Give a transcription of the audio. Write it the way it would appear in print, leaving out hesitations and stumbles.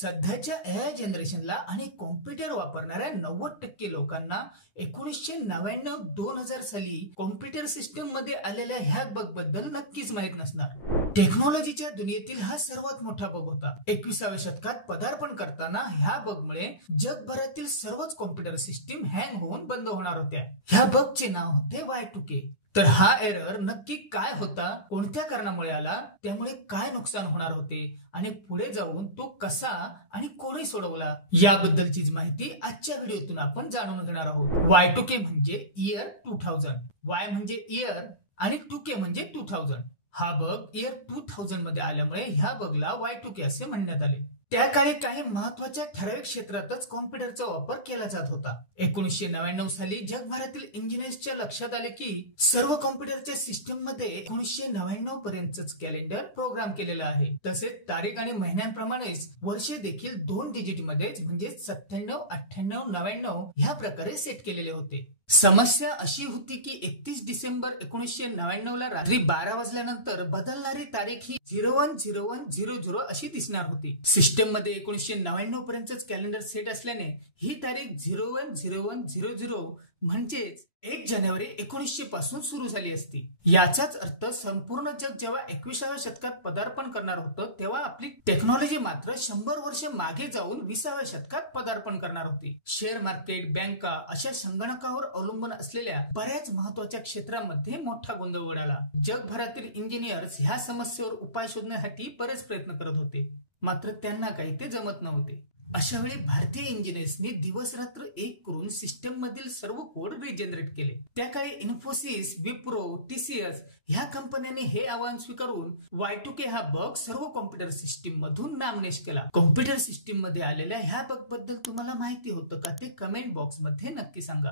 सध्याच्या एआय जनरेशनला आणि कॉम्प्युटर वापरणाऱ्या 90% लोकांना 1999-2000 साली कॉम्प्युटर सिस्टम मध्ये आलेल्या ह्या बग बद्दल नक्कीच माहित नसणार। टेक्नॉलॉजीच्या दुनियेतील हा सर्वात मोठा बग होता। 21व्या शतकात पदार्पण करताना ह्या बगमुळे जगभरातील सर्वच कॉम्प्युटर सिस्टीम हँग होऊन बंद होणार होत्या। ह्या बगचे नाव होते Y2K। तर हा एरर नक्की काय होता, कोणत्या कारणामुळे आला, त्यामुळे काय नुकसान होणार होते आणि पुढे जाऊन तो कसा आणि कोणी सोडवला, याबद्दलचीच माहिती आजच्या व्हिडिओतून आपण जाणून घेणार आहोत। Y2K म्हणजे इयर 2000, Y म्हणजे इयर आणि 2K म्हणजे 2000। हा बग इयर 2000 मध्ये आल्यामुळे ह्या बगला Y2K असे म्हणण्यात आले। त्या काळी काही महत्वाच्या ठराविक क्षेत्रातच कॉम्प्युटरचा वापर केला जात होता। 1999 साली जगभरातील इंजिनियर्सच्या लक्षात आले की सर्व कॉम्प्युटरच्या सिस्टम मध्ये 1999 पर्यंतच कॅलेंडर प्रोग्राम केलेलं आहे। तसेच तारीख आणि महिन्यांप्रमाणेच वर्षे देखील 2 डिजिट मध्येच म्हणजे 97, 98, 99 ह्या प्रकारे सेट केलेले होते। समस्या अशी होती की 31 डिसेंबर 1999 ला रात्री 12 वाजल्यानंतर बदलणारी तारीख ही 010100 अशी दिसणार होती। सिस्टम मध्ये 1999 पर्यंतच कॅलेंडर सेट असल्याने ही तारीख 010100 म्हणजेच 1 जानेवारी 1900 पासून सुरू झाली असती। याचाच अर्थ संपूर्ण जग जेव्हा 21व्या शतकात पदार्पण करणार होतं तेव्हा आपली टेक्नॉलॉजी मात्र 100 वर्षे मागे जाऊन 20व्या शतकात पदार्पण करणार होती। शेअर मार्केट, बँका अशा संगणकावर अवलंबून असलेल्या बऱ्याच महत्वाच्या क्षेत्रांमध्ये मोठा गोंधळ उडाला। जगभरातील इंजिनियर्स ह्या समस्येवर उपाय शोधण्यासाठी बरेच प्रयत्न करत होते, मात्र त्यांना काही ते जमत नव्हते। अशा वेळी भारतीय इंजिनियर्सनी दिवस रात्र एक करून सिस्टम मधील सर्व कोड रिजनरेट केले। त्या काळी इन्फोसिस, विप्रो, TCS ह्या कंपन्यांनी हे आव्हान स्वीकारून Y2K हा बग सर्व कॉम्प्युटर सिस्टीम मधून नामनेश केला। कॉम्प्युटर सिस्टीम मध्ये आलेल्या ह्या बग बद्दल तुम्हाला माहिती होतं का ते कमेंट बॉक्स मध्ये नक्की सांगा।